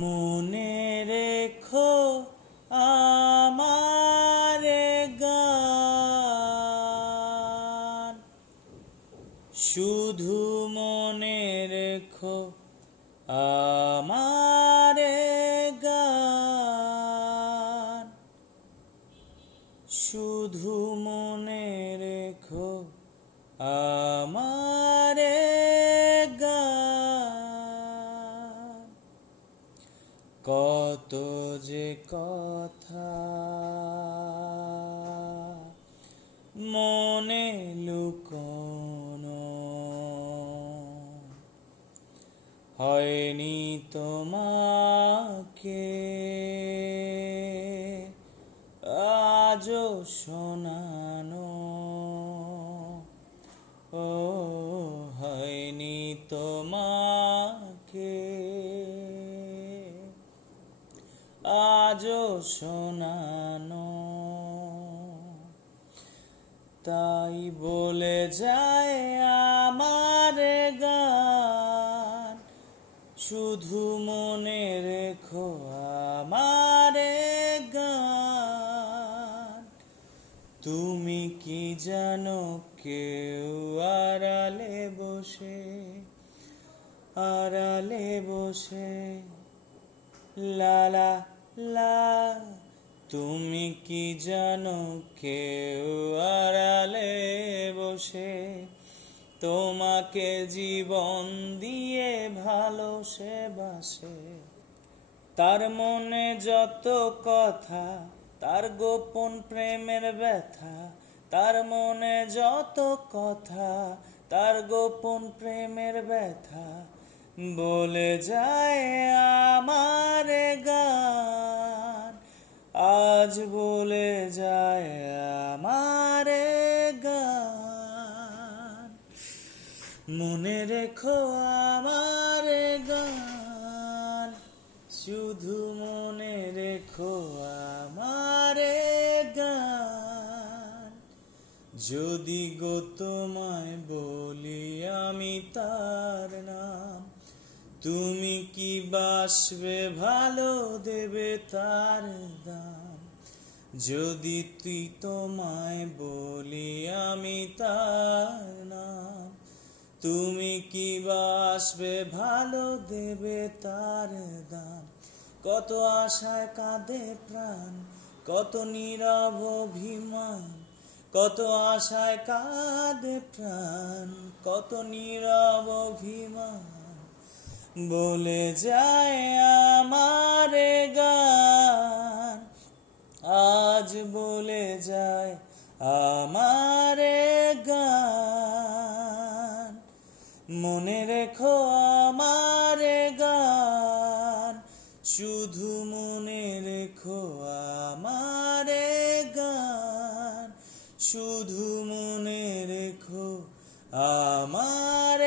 মনে রেখো আমার গান, শুধু মনে রেখো আমার গান, শুধু মনে রেখো আমার গান। কত যে কথা মনে লুকোনো, হয়নি তোমাকে আজও শোনানো। ও হয়নি তোমাকে আজও শোনানো। তাই বলে যায় আমার গান, শুধু মনে রেখো আমার গান। তুমি কি জানো কেউ আড়ালে বসে লা লা লা, তুমি কি জানো কেউ আড়ালে বসে তোমাকে জীবন দিয়ে ভালোবাসে। তার মনে যত কথা, তার গোপন প্রেমের ব্যথা, তার মনে যত কথা, তার গোপন প্রেমের ব্যথা বলে যায় আমার গান, আজ বলে যায় আমার গান। মনে রেখো আমার গান, শুধু মনে রেখো আমার গান। যদি গো তোমায় বলি আমি তার নাম, তুমি কি বাসবে ভালো দেবে তার দাম। যদি তোমায় বলি আমি তার নাম, তুমি কি বাসবে ভালো দেবে তার দাম। কত আশায় কাঁদে প্রাণ, কত নীরব অভিমান, কত আশায় কাঁদে প্রাণ, কত নীরব অভিমান বলে যায় আমার গান, আজ বলে যায় আমার গান। মনে রেখো আমার গান, শুধু মনে রেখো আমার গান, শুধু মনে রেখো আমার